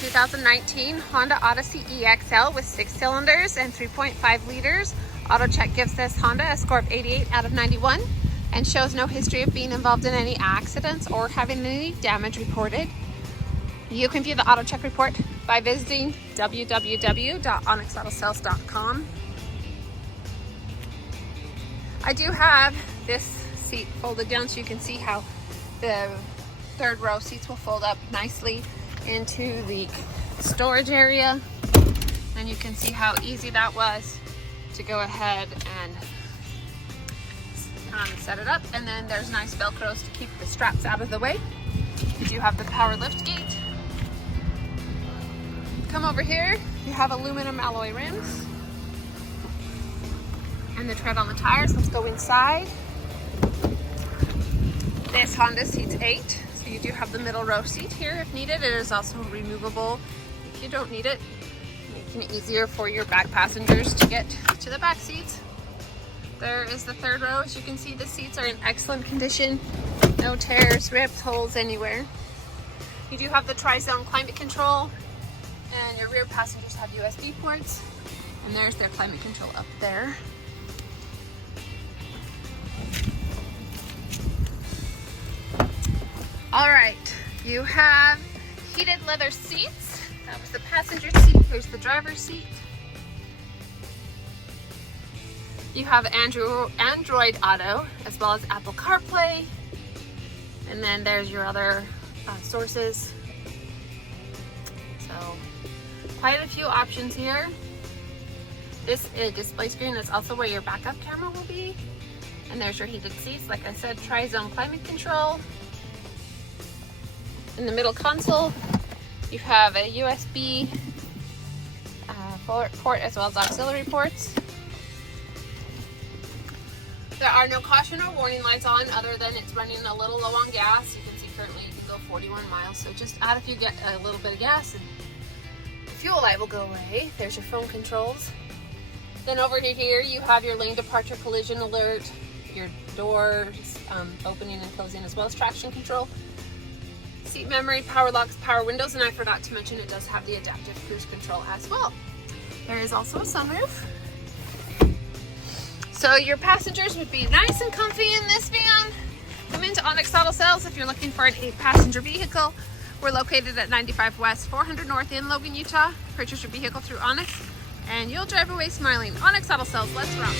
2019 Honda Odyssey EX-L with 6 cylinders and 3.5 liters. AutoCheck gives this Honda a score of 88 out of 91 and shows no history of being involved in any accidents or having any damage reported. You can view the AutoCheck report by visiting www.onyxautosales.com. I do have this seat folded down so you can see how the third row seats will fold up nicely into the storage area. And you can see how easy that was to go ahead and set it up. And then there's nice velcros to keep the straps out of the way. You do have the power lift gate. Come over here, you have aluminum alloy rims and the tread on the tires. Let's go inside. This Honda seats 8, so you do have the middle row seat here if needed. It is also removable if you don't need it, making it easier for your back passengers to get to the back seats. There is the third row. As you can see, the seats are in excellent condition. No tears, rips, holes anywhere. You do have the tri-zone climate control, and your rear passengers have USB ports. And there's their climate control up there. All right, you have heated leather seats. That was the passenger seat. Here's the driver's seat. You have Android Auto as well as Apple CarPlay. And then there's your other sources. So quite a few options here. This display screen is also where your backup camera will be. And there's your heated seats. Like I said, tri-zone climate control. In the middle console, you have a USB port as well as auxiliary ports. There are no caution or warning lights on other than it's running a little low on gas. You can see currently you can go 41 miles. So just add if you get a little bit of gas and the fuel light will go away. There's your phone controls. Then over here you have your lane departure collision alert, your doors opening and closing as well as traction control. Seat memory, power locks, power windows, and I forgot to mention it does have the adaptive cruise control as well. There is also a sunroof. So your passengers would be nice and comfy in this van. Come into Onyx Auto Sales if you're looking for an 8-passenger vehicle. We're located at 95 West, 400 North in Logan, Utah. Purchase your vehicle through Onyx and you'll drive away smiling. Onyx Auto Sales, let's rock.